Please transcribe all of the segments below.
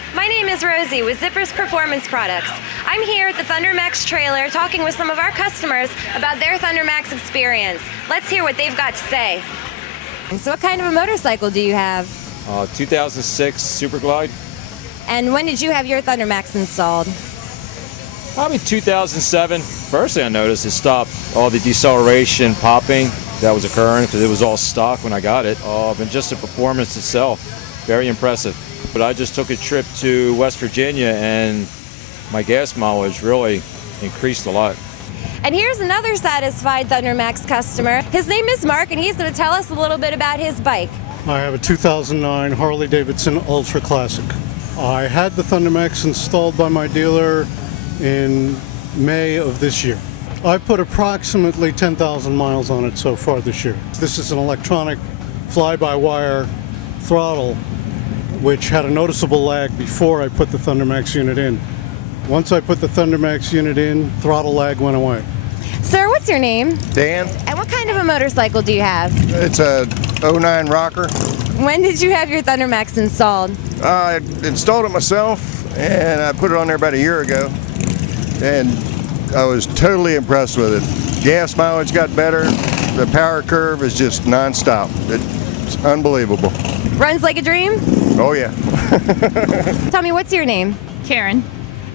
Hi, my name is Rosie with Zippers Performance Products. I'm here at the ThunderMax trailer talking with some of our customers about their ThunderMax experience. Let's hear what they've got to say. So what kind of a motorcycle do you have? 2006 Super Glide. And when did you have your ThunderMax installed? Probably 2007. First thing I noticed is stopped all the deceleration popping that was occurring because it was all stock when I got it. And just the performance itself, very impressive. But I just took a trip to West Virginia and my gas mileage really increased a lot. And here's another satisfied ThunderMax customer. His name is Mark, and he's going to tell us a little bit about his bike. I have a 2009 Harley-Davidson Ultra Classic. I had the ThunderMax installed by my dealer in May of this year. I've put approximately 10,000 miles on it so far this year. This is an electronic fly-by-wire throttle, which had a noticeable lag before I put the ThunderMax unit in. Once I put the ThunderMax unit in, throttle lag went away. Sir, what's your name? Dan. And what kind of a motorcycle do you have? It's a 09 Rocker. When did you have your ThunderMax installed? I installed it myself and I put it on there about a year ago. And I was totally impressed with it. Gas mileage got better. The power curve is just non-stop. It's unbelievable. Runs like a dream? Oh yeah. Tell me, what's your name? Karen.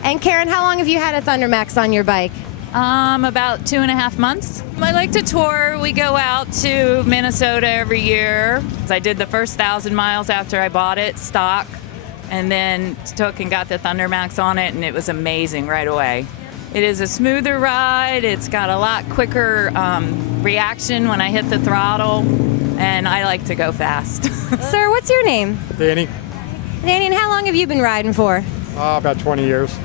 And Karen, how long have you had a ThunderMax on your bike? About 2.5 months. I like to tour. We go out to Minnesota every year. I did the first 1,000 miles after I bought it, stock, and then took and got the ThunderMax on it, and it was amazing right away. It is a smoother ride. It's got a lot quicker reaction when I hit the throttle, and I like to go fast. Sir, what's your name? Danny, Danny, and how long have you been riding for? about 20 years.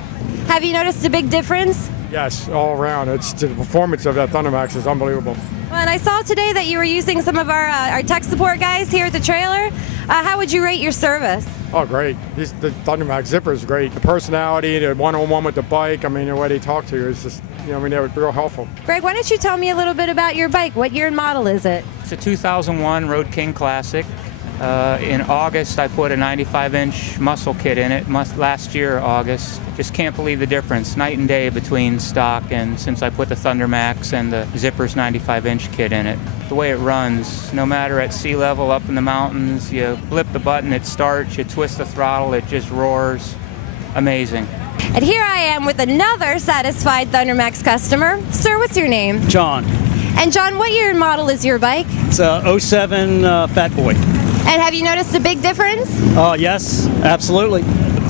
Have you noticed a big difference? Yes, all around. The performance of that ThunderMax is unbelievable. Well, and I saw today that you were using some of our tech support guys here at the trailer. How would you rate your service? Oh, great. The ThunderMax Zipper is great. The personality, the one-on-one with the bike, I mean, the way they talk to you is just, they were real helpful. Greg, why don't you tell me a little bit about your bike? What year and model is it? It's a 2001 Road King Classic. In August, I put a 95-inch muscle kit in it. Last year, August. Just can't believe the difference, night and day between stock and since I put the ThunderMax and the Zippers 95-inch kit in it. The way it runs, no matter at sea level, up in the mountains, you blip the button, it starts, you twist the throttle, it just roars. Amazing. And here I am with another satisfied ThunderMax customer. Sir, what's your name? John. And John, what year and model is your bike? It's a 07 Fat Boy. And have you noticed a big difference? Yes, absolutely.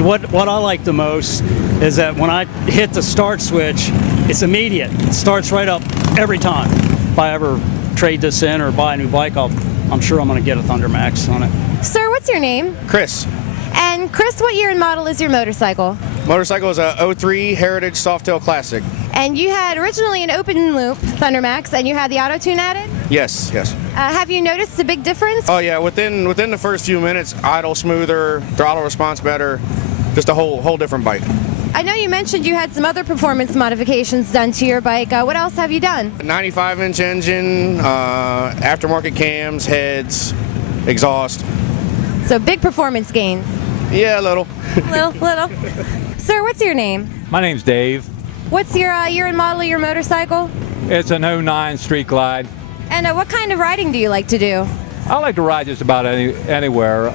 What I like the most is that when I hit the start switch, it's immediate. It starts right up every time. If I ever trade this in or buy a new bike, I'm sure I'm going to get a ThunderMax on it. Sir, what's your name? Chris. And Chris, what year and model is your motorcycle? Motorcycle is a 03 Heritage Softail Classic. And you had originally an open loop ThunderMax, and you had the auto tune added? Yes, yes. Have you noticed a big difference? Oh yeah, within the first few minutes, idle smoother, throttle response better, just a whole different bike. I know you mentioned you had some other performance modifications done to your bike. What else have you done? 95-inch engine, aftermarket cams, heads, exhaust. So big performance gains. Yeah, a little. Little. Sir, what's your name? My name's Dave. What's your year and model of your motorcycle? It's an 09 Street Glide. And what kind of riding do you like to do? I like to ride just about anywhere.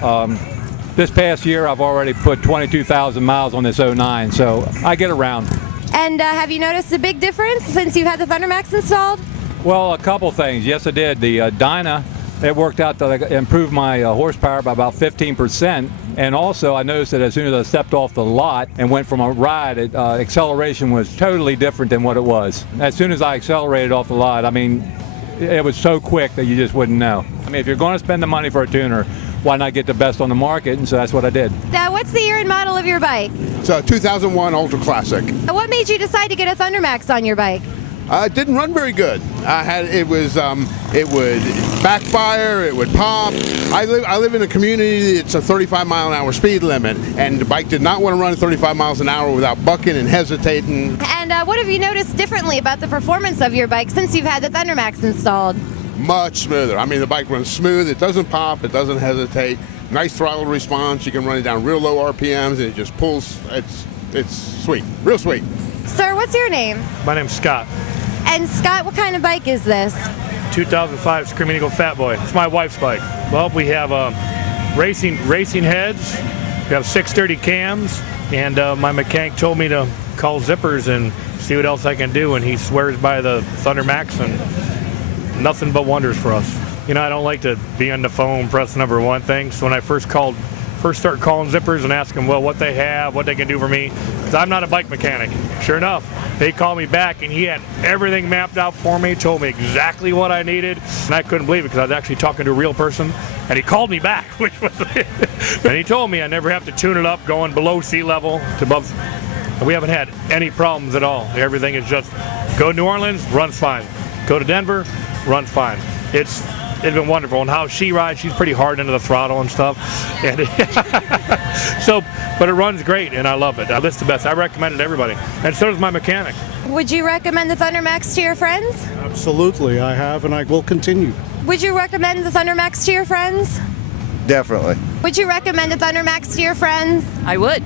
This past year I've already put 22,000 miles on this 09, so I get around. And have you noticed a big difference since you've had the ThunderMax installed? Well, a couple things. Yes, I did. The Dyna, it worked out to improve my horsepower by about 15%. And also I noticed that as soon as I stepped off the lot and went from a ride, acceleration was totally different than what it was. As soon as I accelerated off the lot, I mean, it was so quick that you just wouldn't know. I mean, if you're going to spend the money for a tuner, why not get the best on the market? And so that's what I did. Now, what's the year and model of your bike? It's a 2001 Ultra Classic. What made you decide to get a ThunderMax on your bike? It didn't run very good. It would backfire, it would pop. I live in a community that's a 35-mile-an-hour speed limit, and the bike did not want to run 35 miles an hour without bucking and hesitating. And what have you noticed differently about the performance of your bike since you've had the ThunderMax installed? Much smoother. I mean, the bike runs smooth. It doesn't pop. It doesn't hesitate. Nice throttle response. You can run it down real low RPMs, and it just pulls. It's sweet, real sweet. Sir, what's your name? My name's Scott. And Scott, what kind of bike is this? 2005 Screaming Eagle Fat Boy. It's my wife's bike. Well, we have racing heads. We have 630 cams, and my mechanic told me to call Zippers and see what else I can do, and he swears by the ThunderMax, and nothing but wonders for us. You know, I don't like to be on the phone, press number one thing. So when I first started calling Zippers and asking, well, what they have, what they can do for me, because I'm not a bike mechanic. Sure enough, they called me back, and he had everything mapped out for me, told me exactly what I needed, and I couldn't believe it because I was actually talking to a real person, and he called me back, which was, and he told me I never have to tune it up going below sea level to above. And we haven't had any problems at all. Everything is just go to New Orleans, runs fine. Go to Denver, runs fine. It's been wonderful. And how she rides, she's pretty hard into the throttle and stuff. And but it runs great, and I love it. That's the best. I recommend it to everybody. And so does my mechanic. Would you recommend the ThunderMax to your friends? Absolutely, I have, and I will continue. Would you recommend the ThunderMax to your friends? Definitely. Would you recommend the ThunderMax to your friends? I would.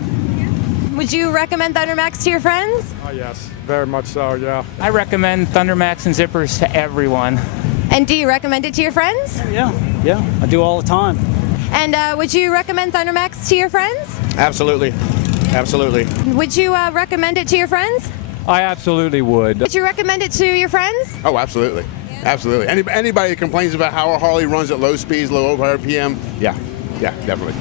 Would you recommend ThunderMax to your friends? Oh, yes, very much so, yeah. I recommend ThunderMax and zippers to everyone. And do you recommend it to your friends? Yeah, I do all the time. And would you recommend ThunderMax to your friends? Absolutely. Absolutely. Would you recommend it to your friends? I absolutely would. Would you recommend it to your friends? Oh, absolutely. Absolutely. Anybody that complains about how a Harley runs at low speeds, low RPM, yeah, definitely.